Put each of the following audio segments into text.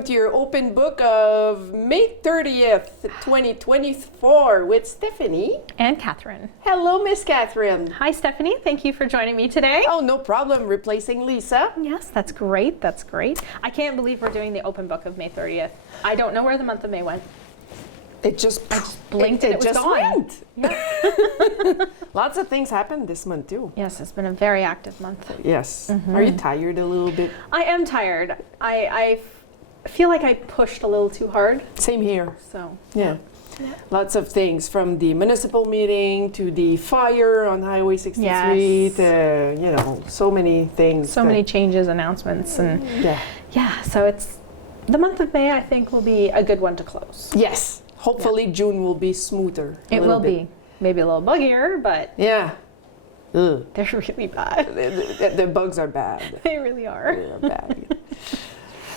welcome to your open book of May 30th, 2024 with Stephanie. And Catherine. Hello, Miss Catherine. Hi, Stephanie. Thank you for joining me today. Oh, no problem. Replacing Lisa. Yes, that's great. That's great. I can't believe we're doing the open book of May 30th. I don't know where the month of May went. I just blinked and it was just gone. went. Yeah. Lots of things happened this month too. Yes, it's been a very active month. Yes. Mm-hmm. Are you tired a little bit? I am tired. I feel like I pushed a little too hard. Same here. So Yeah. Lots of things from the municipal meeting to the fire on Highway 63 to, so many things. So many changes, announcements, and so it's the month of May, I think, will be a good one to close. Yes. Hopefully June will be smoother. It will be. Maybe a little buggier, but yeah. Ugh. they're really bad. The bugs are bad. They really are. They are bad.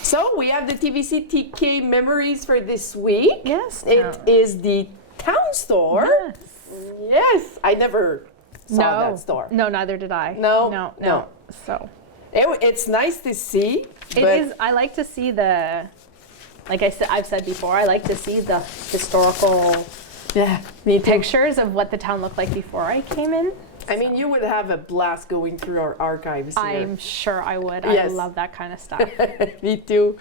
So we have the tvcTK memories for this week. Yes. It is the town store. Yes. Yes. I never saw that store. No, neither did I. No. So it's nice to see. It is. I like to see I've said before, I like to see the historical pictures of what the town looked like before I came in. I mean, you would have a blast going through our archives here. I'm sure I would. Yes. I love that kind of stuff. Me too.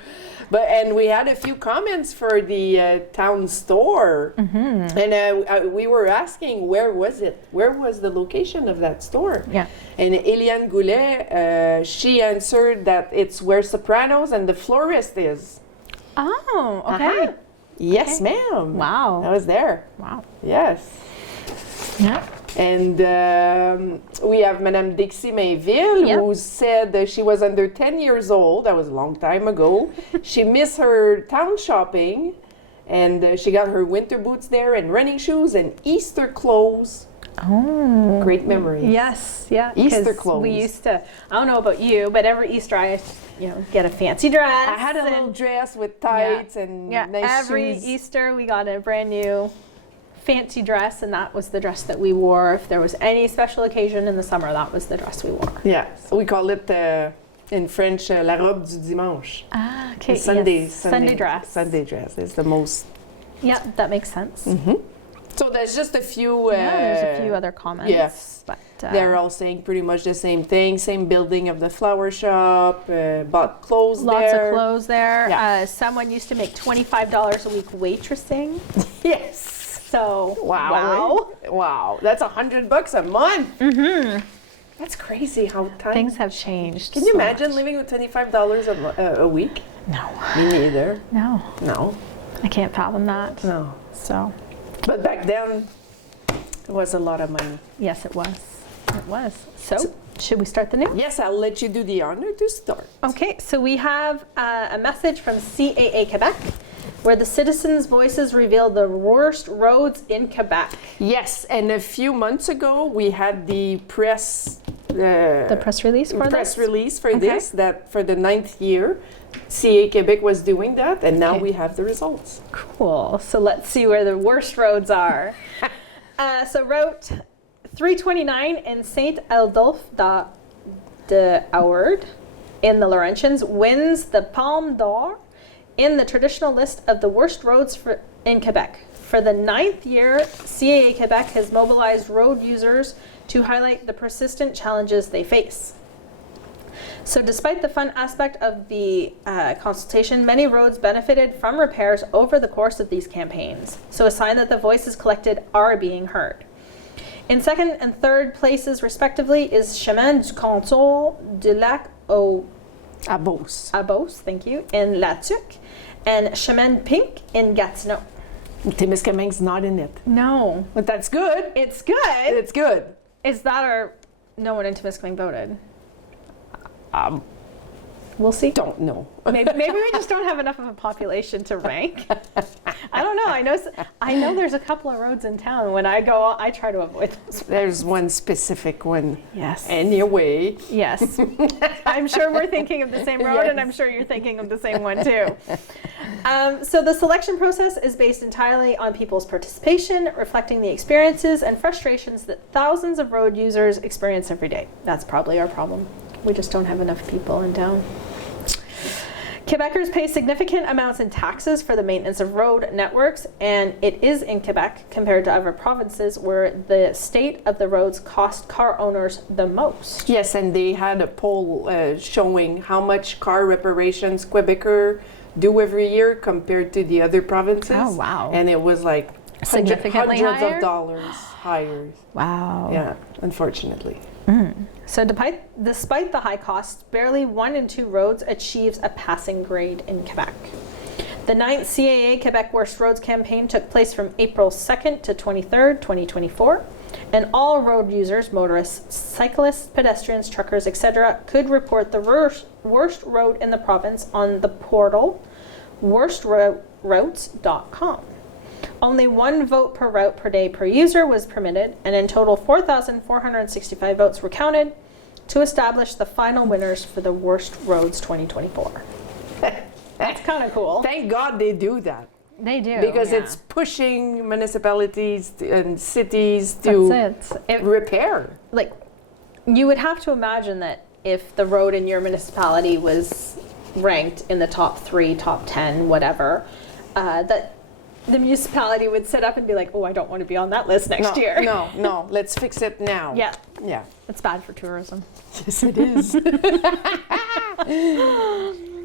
And we had a few comments for the town store. Mm-hmm. And we were asking, where was it? Where was the location of that store? Yeah. And Eliane Goulet, she answered that it's where Sopranos and the Florist is. Oh, okay. Uh-huh. Yes, ma'am. Wow. I was there. Wow. Yes. Yeah. And we have Madame Dixie Mainville, who said that she was under 10 years old. That was a long time ago. She missed her town shopping, and she got her winter boots there, and running shoes, and Easter clothes. Oh. Great memories. Yes, yeah. Easter clothes. We used to, I don't know about you, but every Easter I get a fancy dress. I had a little dress with tights and nice every shoes. Easter we got a brand new fancy dress, and that was the dress that we wore. If there was any special occasion in the summer, that was the dress we wore. Yeah, so we call it in French la robe du dimanche. Ah, okay. Sunday dress. Sunday dress is the most. Yeah, that makes sense. Mm-hmm. So there's just a few. There's a few other comments. Yes, but they're all saying pretty much the same thing. Same building of the flower shop. Bought clothes Lots there. of clothes there. Yeah. Someone used to make $25 a week waitressing. Yes. So wow, that's $100 a month. Mm-hmm. That's crazy how things have changed. Can you imagine living with $25 a week? No. Me neither. No. I can't fathom that. No. So. But back then, it was a lot of money. Yes, it was. It was. So should we start the news? Yes, I'll let you do the honor to start. Okay, so we have a message from CAA-Québec, where the citizens' voices reveal the worst roads in Quebec. Yes, and a few months ago we had the press release for this, that for the 9th year CAA-Québec was doing that, and now we have the results. Cool. So let's see where the worst roads are. So Route 329 in Saint-Adolphe de Howard in the Laurentians wins the Palme d'Or in the traditional list of the worst roads in Quebec. For the 9th year, CAA-Québec has mobilized road users to highlight the persistent challenges they face. So despite the fun aspect of the consultation, many roads benefited from repairs over the course of these campaigns. So a sign that the voices collected are being heard. In second and third places, respectively, is Chemin du Canton du Lac au À Beauce, thank you, in La Tuque, and Chemin Pink in Gatineau. Témiscamingue's not in it. No. But that's good. It's good. It's good. Is that or no one in Témiscamingue voted? We'll see. Don't know. Maybe we just don't have enough of a population to rank. I don't know. I know there's a couple of roads in town. When I go, I try to avoid those. There's one specific one. Yes. Anyway. Yes. I'm sure we're thinking of the same road, Yes. and I'm sure you're thinking of the same one too. So the selection process is based entirely on people's participation, reflecting the experiences and frustrations that thousands of road users experience every day. That's probably our problem. We just don't have enough people in town. Quebecers pay significant amounts in taxes for the maintenance of road networks, and it is in Quebec compared to other provinces where the state of the roads cost car owners the most. Yes, and they had a poll showing how much car reparations Quebecers do every year compared to the other provinces. Oh, wow. And it was like Significantly hundreds higher? of dollars higher. Wow. Yeah, unfortunately. So despite the high costs, barely 1 in 2 roads achieves a passing grade in Quebec. The 9th CAA-Québec Worst Roads campaign took place from April 2nd to 23rd, 2024, and all road users, motorists, cyclists, pedestrians, truckers, etc., could report the worst road in the province on the portal worstroutes.com. Only 1 vote per route per day per user was permitted, and in total 4,465 votes were counted to establish the final winners for the Worst Roads 2024. That's kind of cool. Thank God they do that. They do. Because yeah. it's pushing municipalities and cities to repair. Like, you would have to imagine that if the road in your municipality was ranked in the top 3, top 10, whatever, that the municipality would sit up and be like, oh, I don't want to be on that list next year. No, let's fix it now. Yeah. Yeah. It's bad for tourism. Yes, it is.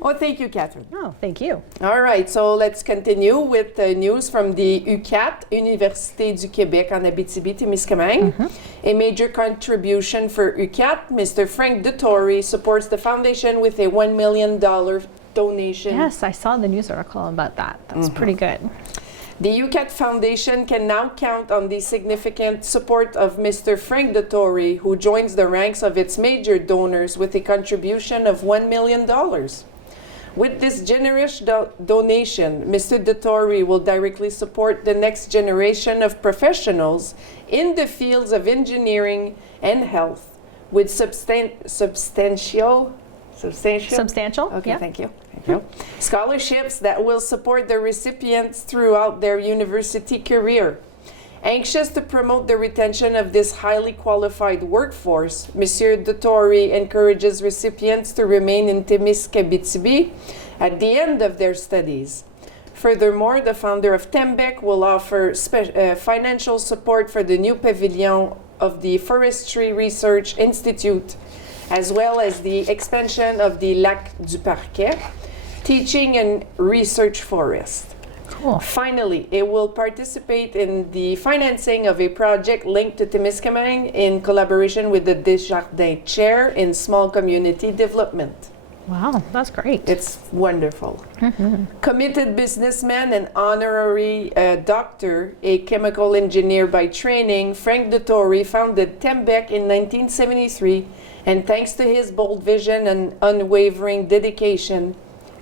Oh, thank you, Catherine. Oh, thank you. All right, so let's continue with news from the UQAT, Université du Québec en Abitibi-Témiscamingue. A major contribution for UQAT, Mr. Frank Dettori supports the foundation with a $1 million donation. Yes, I saw the news article about that. That's pretty good. The UQAT Foundation can now count on the significant support of Mr. Frank Dettori, who joins the ranks of its major donors with a contribution of $1 million. With this generous donation, Mr. Dettori will directly support the next generation of professionals in the fields of engineering and health with substantial? Okay, yeah. thank you. Scholarships that will support the recipients throughout their university career. Anxious to promote the retention of this highly qualified workforce, Monsieur Dettori encourages recipients to remain in Témiscabitibi at the end of their studies. Furthermore, the founder of TEMBEC will offer financial support for the new pavilion of the Forestry Research Institute, as well as the expansion of the Lac du Parquet, teaching and research forest. Cool. Finally, it will participate in the financing of a project linked to Témiscamingue in collaboration with the Desjardins Chair in Small Community Development. Wow, that's great. It's wonderful. Committed businessman and honorary doctor, a chemical engineer by training, Frank Dettori founded TEMBEC in 1973, and thanks to his bold vision and unwavering dedication,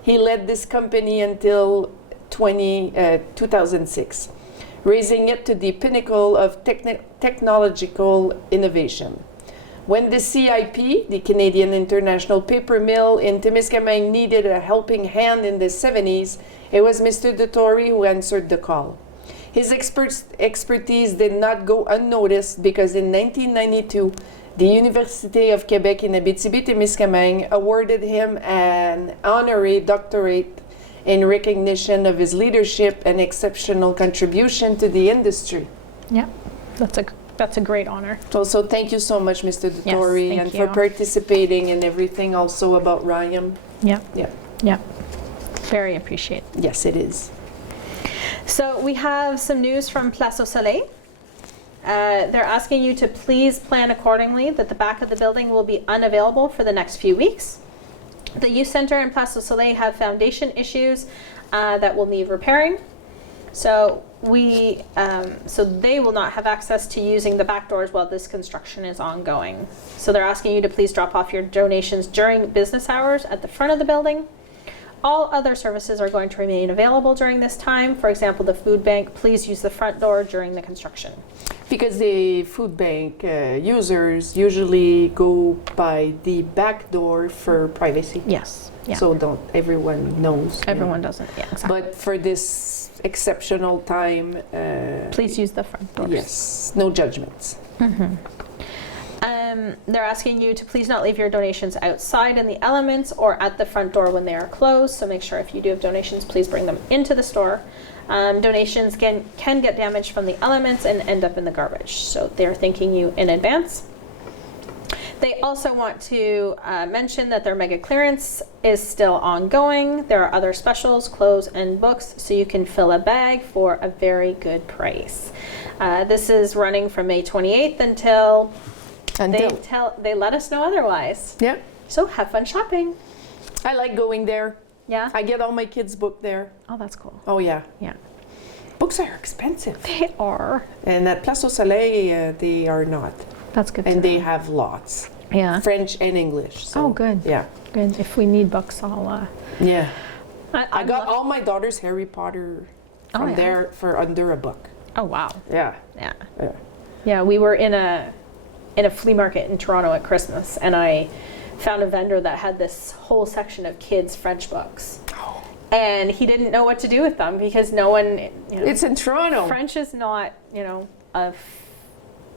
he led this company until 2006, raising it to the pinnacle of technological innovation. When the CIP, the Canadian International Paper Mill in Témiscamingue, needed a helping hand in the 70s, it was Mr. Dettori who answered the call. His expertise did not go unnoticed because in 1992, the Université of Québec in Abitibi-Témiscamingue awarded him an honorary doctorate in recognition of his leadership and exceptional contribution to the industry. Yeah, that's a great honor. So thank you so much, Mr. Dettori, Yes, and thank for you. participating in everything also about RYAM. Yeah. Yeah. Yeah. Very appreciated. Yes, it is. So we have some news from Place au Soleil. They're asking you to please plan accordingly that the back of the building will be unavailable for the next few weeks. The youth center and Place au Soleil have foundation issues that will need repairing. So they will not have access to using the back doors while this construction is ongoing. So they're asking you to please drop off your donations during business hours at the front of the building. All other services are going to remain available during this time. For example, the food bank, please use the front door during the construction. Because the food bank users usually go by the back door for privacy. Yes. Yeah. So everyone knows. Everyone doesn't. Yeah, exactly. But for this exceptional time, please use the front doors. yes, no judgments. They're asking you to please not leave your donations outside in the elements or at the front door when they are closed. So make sure if you do have donations, please bring them into the store. Donations can get damaged from the elements and end up in the garbage. So they're thanking you in advance. They also want to mention that their mega clearance is still ongoing. There are other specials, clothes and books, so you can fill a bag for a very good price. This is running from May 28th until they let us know otherwise. Yeah. So have fun shopping. I like going there. Yeah. I get all my kids' book there. Oh, that's cool. Oh, yeah. Yeah. Books are expensive. They are. And at Place au Soleil, they are not. That's good. And they have lots. Yeah. French and English. So, Oh, good. Yeah. Good. If we need books, I'll. Yeah. I I'm got lo- all my daughter's Harry Potter from yeah. there for under a book. Oh wow. Yeah. Yeah. Yeah. Yeah. We were in a flea market in Toronto at Christmas, and I found a vendor that had this whole section of kids' French books. Oh. And he didn't know what to do with them because no one. It's in Toronto. French is not, a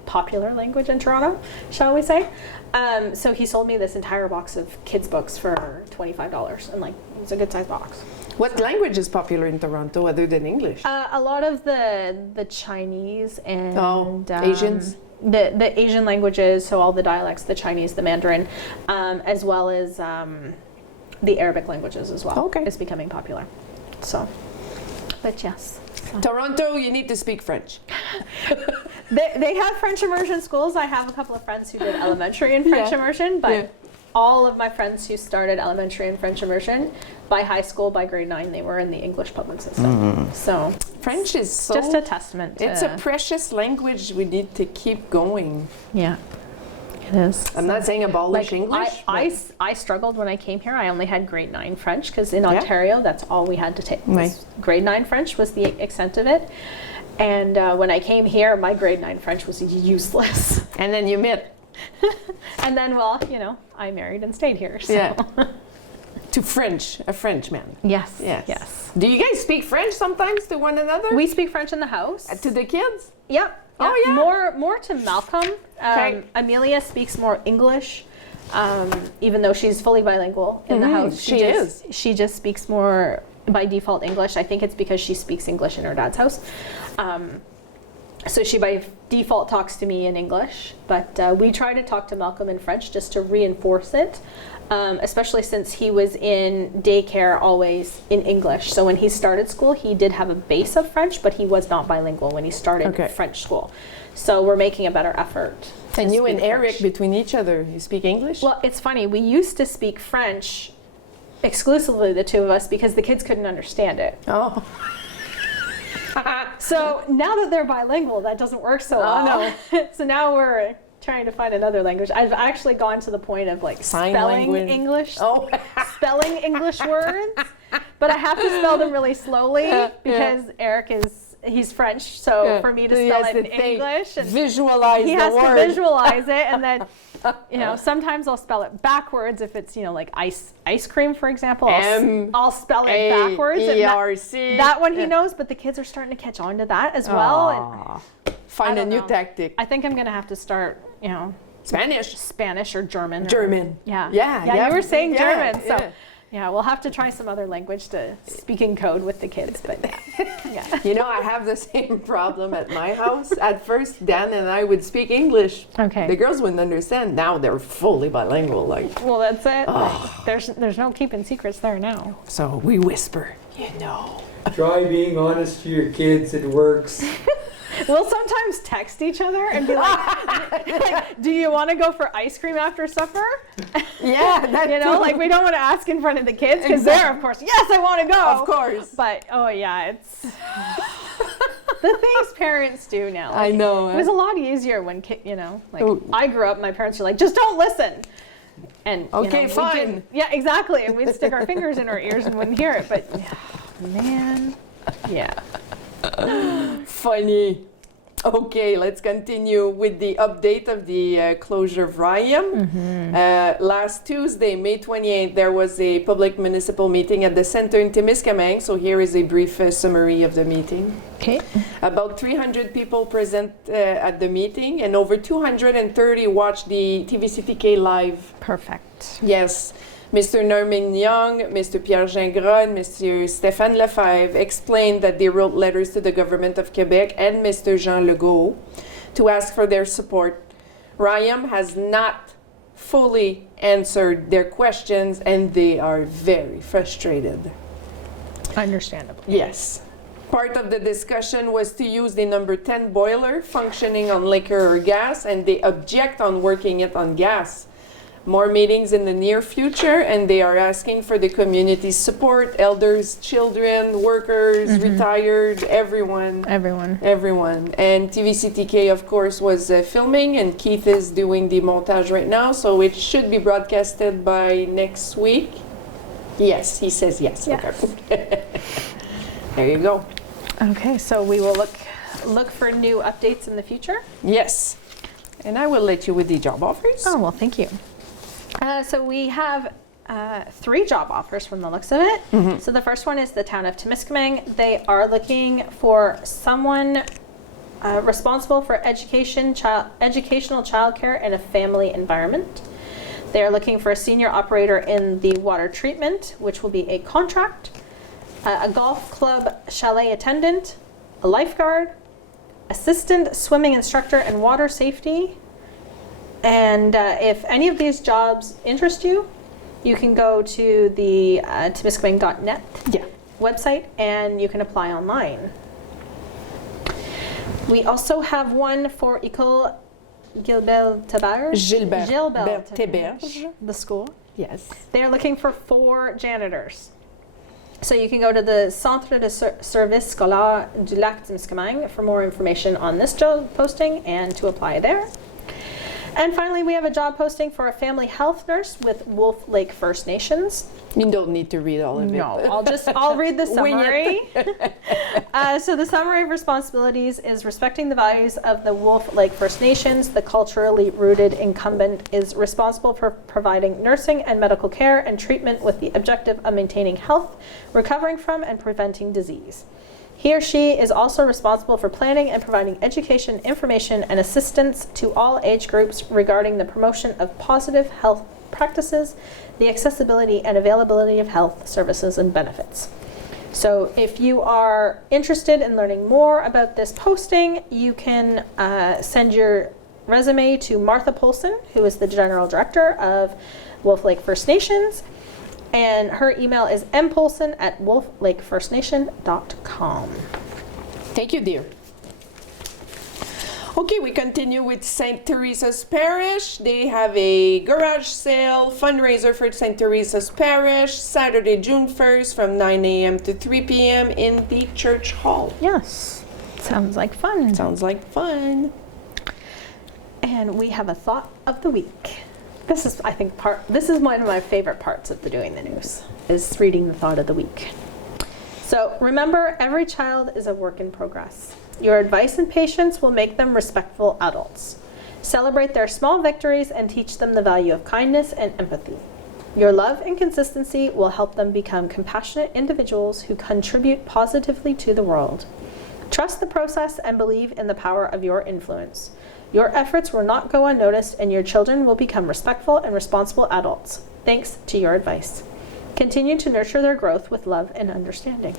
popular language in Toronto, shall we say. So he sold me this entire box of kids' books for $25, and it's a good sized box. What language is popular in Toronto other than English? A lot of the Chinese and Asians? The Asian languages, so all the dialects, the Chinese, the Mandarin, as well as the Arabic languages as well. Okay. Is becoming popular. So, but yes. Toronto, you need to speak French. They have French immersion schools. I have a couple of friends who did elementary in French immersion, but all of my friends who started elementary in French immersion, by high school, by grade 9, they were in the English public system. So French is just a testament to, it's a precious language. We need to keep going. Yeah, it is. I'm not saying abolish English. I struggled when I came here. I only had grade 9 French because in Ontario, that's all we had to take. Grade 9 French was the extent of it. And when I came here, my grade 9 French was useless. And then you met. And then, I married and stayed here. So. Yeah. To a Frenchman. Yes. Yes. Do you guys speak French sometimes to one another? We speak French in the house. To the kids? Yep. Oh, yeah. More to Malcolm. Amelia speaks more English, even though she's fully bilingual in the house. She just speaks more by default English. I think it's because she speaks English in her dad's house. So she by default talks to me in English, but we try to talk to Malcolm in French just to reinforce it, especially since he was in daycare always in English. So when he started school, he did have a base of French, but he was not bilingual when he started French school. So we're making a better effort. And you and Eric, between each other, you speak English? Well, it's funny. We used to speak French exclusively, the two of us, because the kids couldn't understand it. Oh. So now that they're bilingual, that doesn't work so well. No. So now we're trying to find another language. I've actually gone to the point of spelling English, spelling English words, but I have to spell them really slowly because Eric he's French, so for me to spell it in English, and visualize he the has word. to visualize it, and then sometimes I'll spell it backwards if it's like ice cream, for example. I'll spell it backwards. M-A-R-C. That one he knows, but the kids are starting to catch on to that as well. And find a new tactic. I think I'm gonna have to start, Spanish or German. Yeah. You were saying German, so. Yeah, we'll have to try some other language to speak in code with the kids, but yeah. I have the same problem at my house. At first, Dan and I would speak English. Okay. The girls wouldn't understand. Now they're fully bilingual. Well, that's it. There's no keeping secrets there now. So we whisper, Try being honest to your kids. It works. We'll sometimes text each other and be like, do you want to go for ice cream after supper? Yeah, we don't want to ask in front of the kids because they're, of course, yes, I want to go. Of course. But, it's the things parents do now. I know. It was a lot easier when, I grew up, my parents were like, just don't listen. And, fine. Yeah, exactly. And we'd stick our fingers in our ears and wouldn't hear it. But, man, yeah. Funny. Okay, let's continue with the update of the closure of RYAM. Last Tuesday, May 28th, there was a public municipal meeting at the center in Témiscamingue. So here is a brief summary of the meeting. Okay. About 300 people present at the meeting, and over 230 watched the tvcTK live. Perfect. Yes. Mr. Norman Young, Mr. Pierre Gingras, Mr. Stéphane Lefebvre explained that they wrote letters to the government of Quebec and Mr. Jean Legault to ask for their support. RYAM has not fully answered their questions, and they are very frustrated. Understandable. Yes. Part of the discussion was to use the number 10 boiler functioning on liquor or gas, and they object on working it on gas. More meetings in the near future, and they are asking for the community's support, elders, children, workers, retired, everyone. Everyone. And tvcTK, of course, was filming, and Keith is doing the montage right now, so it should be broadcasted by next week. Yes, he says yes. Yes. Okay. There you go. Okay, so we will look for new updates in the future. Yes. And I will let you with the job offers. Oh, well, thank you. So we have 3 job offers from the looks of it. So the first one is the town of Témiscamingue. They are looking for someone responsible for educational childcare in a family environment. They are looking for a senior operator in the water treatment, which will be a contract, a golf club chalet attendant, a lifeguard, assistant swimming instructor, and water safety. And if any of these jobs interest you, you can go to the Témiscamingue.net website and you can apply online. We also have one for École Gilbert Théberge, the school. Yes. They're looking for 4 janitors. So you can go to the Centre de Service Scolaire du Lac Témiscamingue for more information on this job posting and to apply there. And finally, we have a job posting for a family health nurse with Wolf Lake First Nations. You don't need to read all of it. No, I'll read the summary. So the summary of responsibilities is respecting the values of the Wolf Lake First Nations. The culturally rooted incumbent is responsible for providing nursing and medical care and treatment with the objective of maintaining health, recovering from, and preventing disease. He or she is also responsible for planning and providing education, information, and assistance to all age groups regarding the promotion of positive health practices, the accessibility and availability of health services and benefits. So if you are interested in learning more about this posting, you can send your resume to Martha Polson, who is the General Director of Wolf Lake First Nations. And her email is mpolson@wolflakefirstnation.com. Thank you, dear. Okay, we continue with Ste-Theresa's Parish. They have a garage sale fundraiser for Ste-Theresa's Parish, Saturday, June 1st from 9 a.m. to 3 p.m. in the church hall. Yes, sounds like fun. Sounds like fun. And we have a thought of the week. This is, I think, this is one of my favorite parts of the Doing the News, is reading the thought of the week. So remember, every child is a work in progress. Your advice and patience will make them respectful adults. Celebrate their small victories and teach them the value of kindness and empathy. Your love and consistency will help them become compassionate individuals who contribute positively to the world. Trust the process and believe in the power of your influence. Your efforts will not go unnoticed, and your children will become respectful and responsible adults, thanks to your advice. Continue to nurture their growth with love and understanding.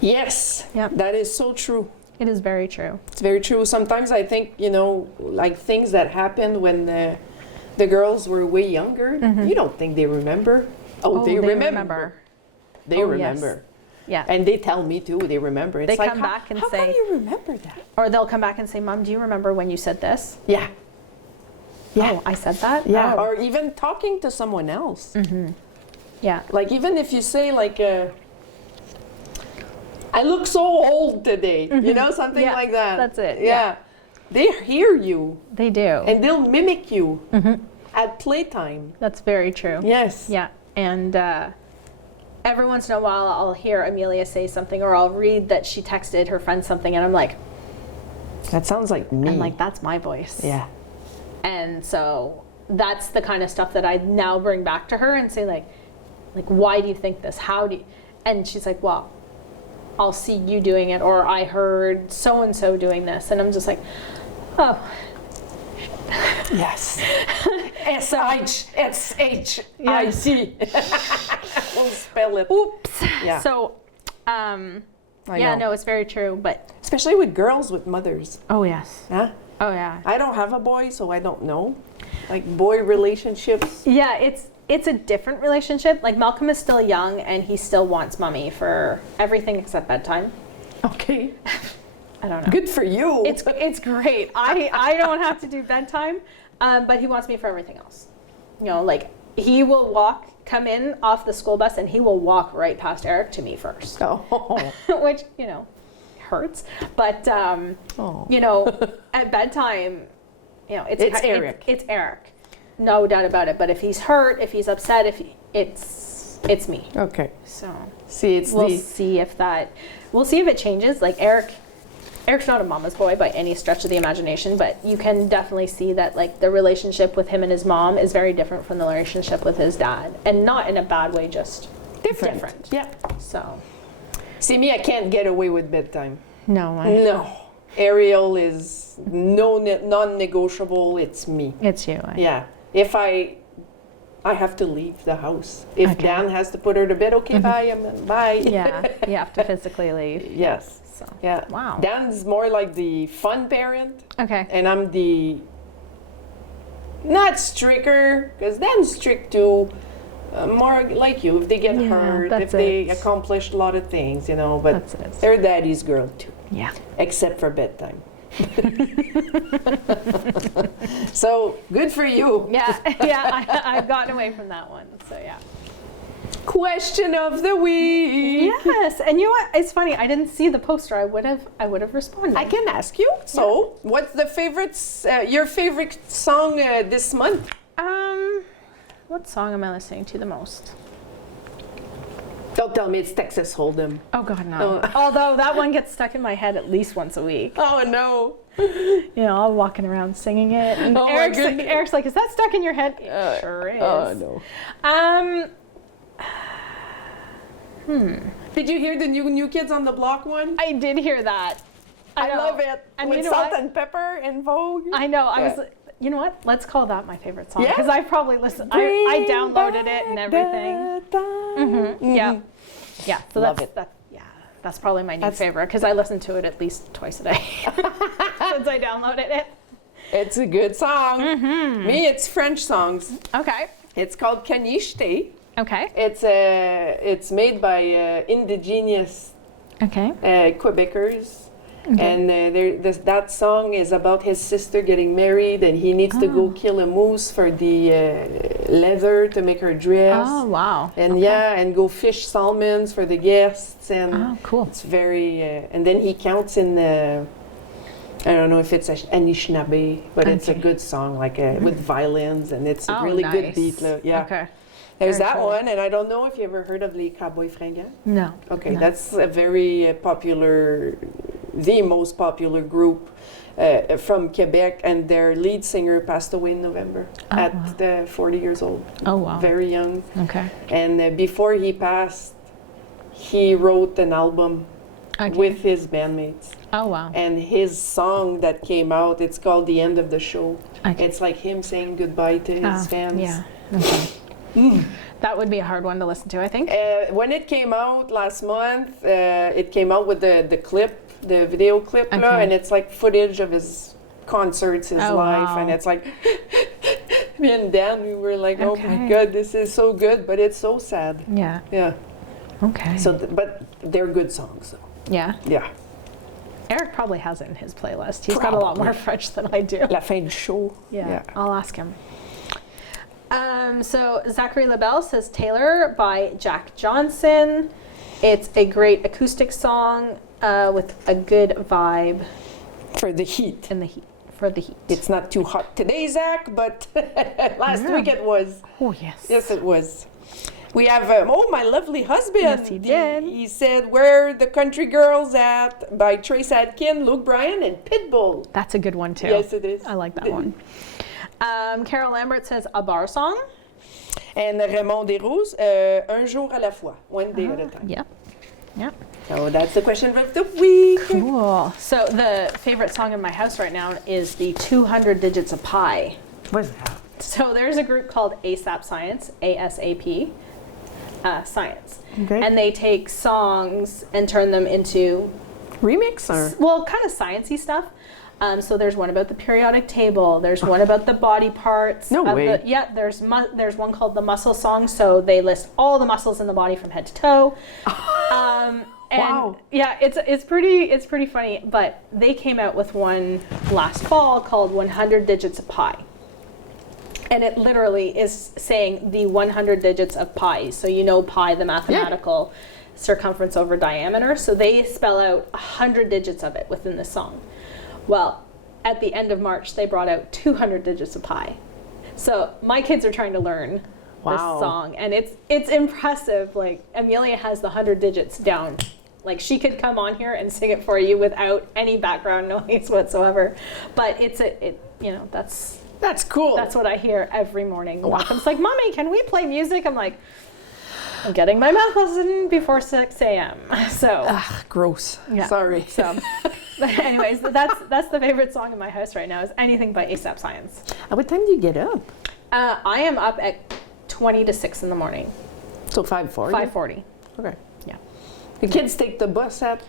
Yes, that is so true. It is very true. It's very true. Sometimes I think, like things that happened when the girls were way younger, you don't think they remember. Oh, they remember. They remember. Yes. Yeah. And they tell me too, they remember. It's they like, come back and how say, come you remember that? Or they'll come back and say, Mom, do you remember when you said this? Yeah. Yeah. Oh, I said that? Yeah. Oh. Or even talking to someone else. Yeah. Like even if you say like, I look so old today, something like that. That's it. Yeah. They hear you. They do. And they'll mimic you at playtime. That's very true. Yes. Yeah. And every once in a while I'll hear Amelia say something, or I'll read that she texted her friend something, and I'm like, That sounds like me. I'm like, that's my voice. Yeah. And so that's the kind of stuff that I now bring back to her and say like, why do you think this? How do you? And she's like, well, I'll see you doing it, or I heard so and so doing this, and I'm just like, oh. Yes. S-H-S-H-I-C. We'll spell it. Oops. Yeah. So, I yeah, know. no, it's very true. But Especially with girls with mothers. oh yes, Huh? oh yeah, I don't have a boy, so I don't know. Like boy relationships. yeah. It's a different relationship. Like Malcolm is still young, and he still wants mommy for everything except bedtime. Okay. I don't know. Good for you. It's great. I don't have to do bedtime, but he wants me for everything else. You know, like he will come in off the school bus, and he will walk right past Eric to me first, Oh. which hurts. But Oh. at bedtime, it's Eric. It's Eric, no doubt about it. But if he's hurt, if he's upset, it's me. Okay. So See, we'll see if it changes. Like Eric's not a mama's boy by any stretch of the imagination, but you can definitely see that like the relationship with him and his mom is very different from the relationship with his dad, and not in a bad way, just different. Yeah. So See, me, I can't get away with bedtime. no, No. Ariel is non-negotiable. It's me. it's you. Yeah. If I have to leave the house. If Okay. Dan has to put her to bed, okay, bye. Bye. Yeah, you have to physically leave. Yes. So Yeah. wow. Dan's more like the fun parent, Okay. and I'm the not stricter, because Dan's strict too. More like you, if they get Yeah, hurt, if that's they it. accomplish a lot of things, but That's it. they're daddy's girl too, Yeah. except for bedtime. So good for you. Yeah. I've gotten away from that one. So yeah. Question of the week. Yes, and you know what? It's funny. I didn't see the poster. I would have responded. I can ask you. So, what's the your favorite song this month? What song am I listening to the most? Don't tell me it's Texas Hold'em. Oh God, no. Although that one gets stuck in my head at least once a week. Oh no. I'm walking around singing it, and Oh, my goodness. Eric's like, "Is that stuck in your head?" It sure is. Oh no. Did you hear the new Kids on the Block one? I did hear that. I know. love it. And with you know Salt what? and Pepper and Vogue. I know. I was. You know what? Let's call that my favorite song, because I probably listened. I downloaded it and everything. Yeah. Yeah. So Love that's it. that's probably my new favorite, because I listen to it at least twice a day since I downloaded it. It's a good song. Me, it's French songs. Okay. It's called Caniste. Okay. It's made by indigenous Okay. Quebecers. And that song is about his sister getting married, and he needs to go kill a moose for the leather to make her dress. Oh wow. And and go fish salmons for the guests. And Oh cool. it's very, and then he counts in the, I don't know if it's Anishinaabe, but it's a Okay. good song, like with violins, and it's a really good beat. Yeah. Okay. There's Very that cool. one, and I don't know if you ever heard of Les Cowboys Fringants. No. Okay, No. that's a very popular, the most popular group from Quebec, and their lead singer passed away in November at 40 years old. Oh wow. Very young. Okay. And before he passed, he wrote an album with his bandmates. Oh wow. And his song that came out, it's called The End of the Show. Okay. It's like him saying goodbye to his fans. Yeah. Okay. That would be a hard one to listen to, I think. When it came out last month, it came out with the clip, the video clip, and it's like footage of his concerts, his life, and it's like, me and Dan, we were like, oh my God, this is so good, but it's so sad. Yeah. Yeah. Okay. So, but they're good songs, though. Yeah. Yeah. Eric probably has it in his playlist. He's got a lot more French than I do. La fin du show. Yeah. I'll ask him. So Zachary LaBelle says Taylor by Jack Johnson. It's a great acoustic song with a good vibe. For the heat. For the heat. It's not too hot today, Zach, but last week it was. Oh, yes. Yes, it was. We have, my lovely husband. Yes, he did. He said, "Where the Country Girls At" by Trace Adkin, Luke Bryan, and Pitbull. That's a good one too. Yes, it is. I like that one. Carol Lambert says a bar song. And Raymond Desroses, Un jour à la fois, one day at a time. Yep. Yep. So that's the question of the week. Cool. So the favorite song in my house right now is the 200 Digits of Pi. What's that? So there's a group called ASAP Science, ASAP Science. Okay. And they take songs and turn them into, Remix or? well, kind of sciencey stuff. So there's one about the periodic table. There's one about the body parts. No way. There's one called the muscle song. So they list all the muscles in the body from head to toe. And Wow. yeah, it's pretty funny. But they came out with one last fall called 100 Digits of Pi. And it literally is saying the 100 digits of pi. So you know pi, the mathematical circumference over diameter. So they spell out 100 digits of it within the song. Well, at the end of March, they brought out 200 digits of pi. So my kids are trying to learn this song, and it's impressive. Like Amelia has the 100 digits down. Like she could come on here and sing it for you without any background noise whatsoever. But That's cool. that's what I hear every morning. It's like, "Mommy, can we play music?" I'm like, "I'm getting my math lesson before 6 a.m." So, Ugh, gross. Yeah. Sorry. so anyways, that's the favorite song in my house right now is anything by ASAP Science. At what time do you get up? I am up at 20 to 6 in the morning. So 5:40? 5:40. Okay. Yeah. The kids take the bus at?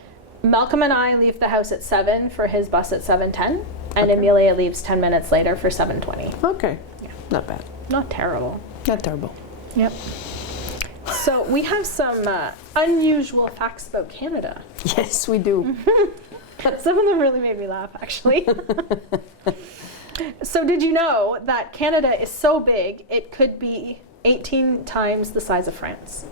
Malcolm and I leave the house at 7 for his bus at 7:10, and Amelia leaves 10 minutes later for 7:20. Okay. Yeah. Not bad. Not terrible. Not terrible. Yep. So we have some unusual facts about Canada. Yes, we do. Some of them really made me laugh, actually. So did you know that Canada is so big, it could be 18 times the size of France?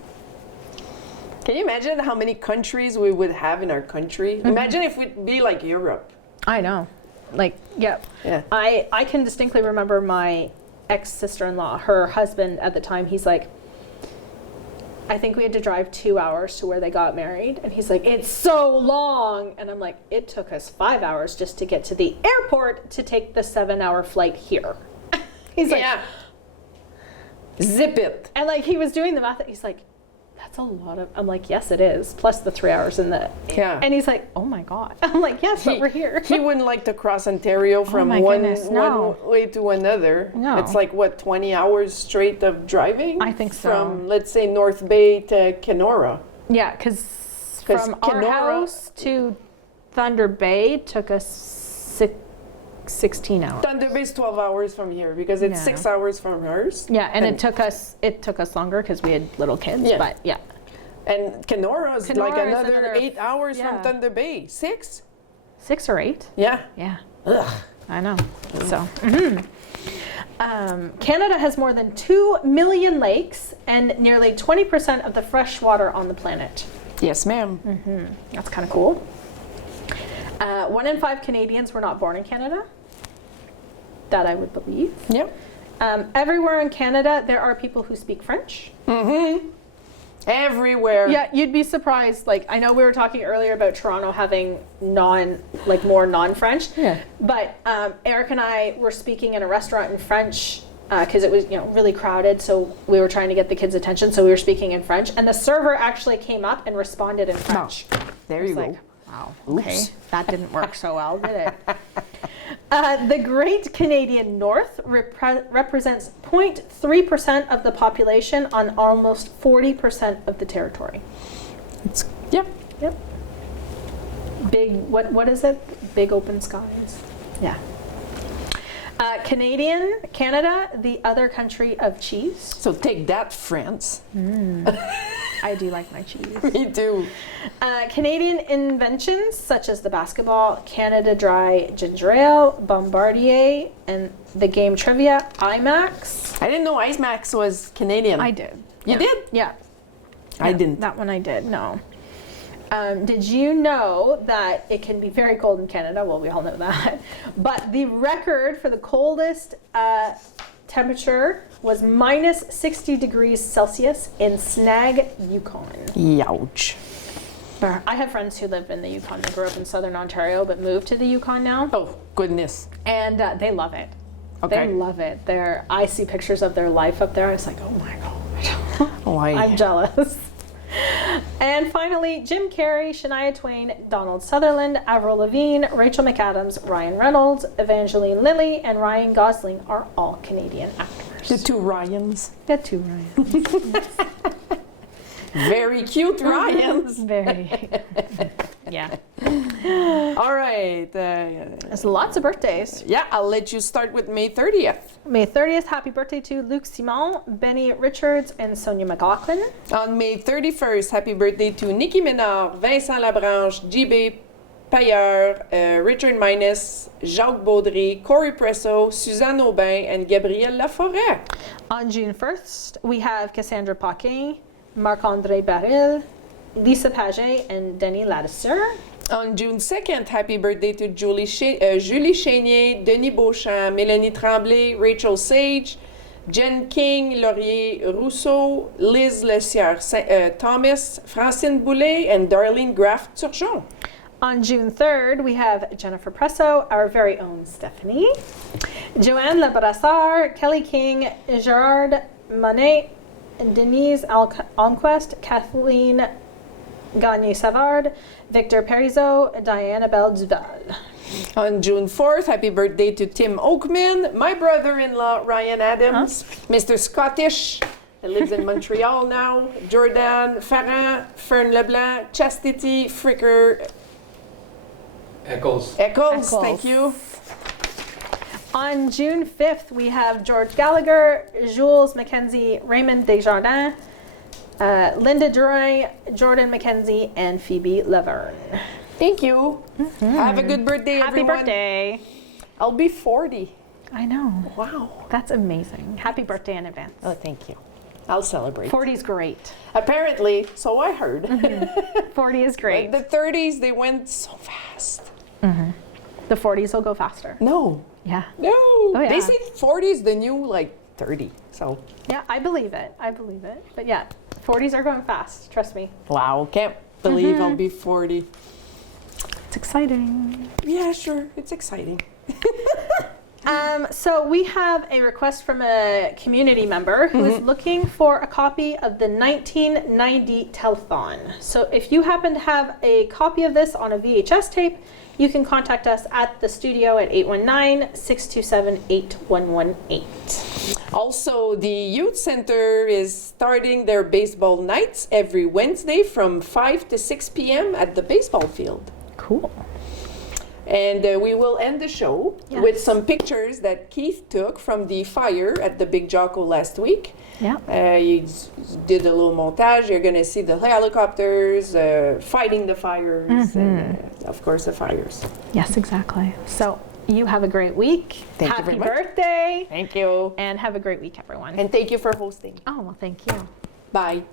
Can you imagine how many countries we would have in our country? Imagine if we'd be like Europe. I know. Like, yeah. Yeah. I can distinctly remember my ex-sister-in-law, her husband at the time, he's like, I think we had to drive 2 hours to where they got married. And he's like, "It's so long." And I'm like, "It took us 5 hours just to get to the airport to take the 7-hour flight here." He's like, Yeah. Zip it. and like he was doing the math. He's like, "That's a lot of," I'm like, "Yes, it is. Plus the 3 hours in the," Yeah. and he's like, "Oh my God." I'm like, "Yes, but we're here." He wouldn't like to cross Ontario from my one goodness, no. way to another. No. It's like, what, 20 hours straight of driving? I think so. From, let's say, North Bay to Kenora. Yeah, because from our Kenora- house to Thunder Bay took us 16 hours. Thunder Bay's 12 hours from here because it's Yeah. 6 hours from hers. Yeah, and it took us longer because we had little kids. Yeah. But yeah, And Kenora's Kenora like is another 8 hours yeah. from Thunder Bay. 6? 6 or 8. Yeah. Yeah, Ugh. I know. So, Canada has more than 2 million lakes and nearly 20% of the fresh water on the planet. Yes, ma'am. That's kind of cool. 1 in 5 Canadians were not born in Canada. That I would believe. Yep. Everywhere in Canada, there are people who speak French. Everywhere. Yeah, you'd be surprised. Like, I know we were talking earlier about Toronto having more non-French. Yeah. But Eric and I were speaking in a restaurant in French because it was really crowded. So we were trying to get the kids' attention. So we were speaking in French, and the server actually came up and responded in French. There you go. Like, wow. Okay, Oops. that didn't work so well, did it? The Great Canadian North represents 0.3% of the population on almost 40% of the territory. Yep. Yep. Big, what is it? Big open skies. Yeah. Canada, the other country of cheese. So take that, France. I do like my cheese. Me too. Canadian inventions such as the basketball, Canada Dry Ginger Ale, Bombardier, and the game trivia, IMAX. I didn't know IMAX was Canadian. I did. You did? Yeah. I didn't. That one I did, no. Did you know that it can be very cold in Canada? Well, we all know that. But the record for the coldest temperature was minus 60 degrees Celsius in Snag, Yukon. Youch. I have friends who live in the Yukon. They grew up in southern Ontario but moved to the Yukon now. Oh, goodness. And they love it. Okay. They love it. I see pictures of their life up there. I was like, oh my God. Why? I'm jealous. And finally, Jim Carrey, Shania Twain, Donald Sutherland, Avril Lavigne, Rachel McAdams, Ryan Reynolds, Evangeline Lilly, and Ryan Gosling are all Canadian actors. The two Ryans. The two Ryans. Very cute Ryans. Very. Yeah. All right. There's lots of birthdays. Yeah, I'll let you start with May 30th. May 30th, happy birthday to Luc Simon, Benny Richards, and Sonia McLaughlin. On May 31st, happy birthday to Nicki Ménard, Vincent Labranche, JB Payeur, Richard Minus, Jacques Baudry, Corey Presso, Suzanne Aubin, and Gabrielle Laforêt. On June 1st, we have Cassandra Paquin, Marc-André Baril, Lisa Paget, and Denis Ladisser. On June 2nd, happy birthday to Julie Chénier, Denis Beauchamp, Mélanie Tremblay, Rachel Sage, Jen King, Laurier Rousseau, Liz Lessière Thomas, Francine Boulay, and Darlene Graff-Turgeon. On June 3rd, we have Jennifer Presso, our very own Stephanie, Joanne Lebrassard, Kelly King, Gerard Monet, Denise Almquist, Kathleen Gagne-Savard, Victor Perizo, Diana Bell Duval. On June 4th, happy birthday to Tim Oakman, my brother-in-law Ryan Adams, Mr. Scottish, that lives in Montreal now, Jordan Ferrand, Fern Leblanc, Chastity Fricker, Eccles. Eccles, thank you. On June 5th, we have George Gallagher, Jules Mackenzie, Raymond Desjardins, Linda Duray, Jordan Mackenzie, and Phoebe Laverne. Thank you. Have a good birthday, Happy everyone. birthday. I'll be 40. I know. Wow. That's amazing. Happy birthday in advance. Oh, thank you. I'll celebrate. 40 is great. Apparently, so I heard. 40 is great. The 30s, they went so fast. The 40s will go faster. No. Yeah. No. yeah. They say 40 is the new, 30. So. Yeah, I believe it. But yeah, 40s are going fast. Trust me. Wow. Can't believe I'll be 40. It's exciting. Yeah, sure. It's exciting. So we have a request from a community member who is looking for a copy of the 1990 telethon. So if you happen to have a copy of this on a VHS tape, you can contact us at the studio at 819-627-8118. Also, the Youth Center is starting their baseball nights every Wednesday from 5 to 6 p.m. at the baseball field. Cool. And we will end the show with some pictures that Keith took from the fire at the Big Jocko last week. Yeah. You did a little montage. You're going to see the helicopters fighting the fires and, of course, the fires. Yes, exactly. So you have a great week. Thank you very much. Happy birthday. Thank you. And have a great week, everyone. And thank you for hosting. Oh, well, thank you. Bye.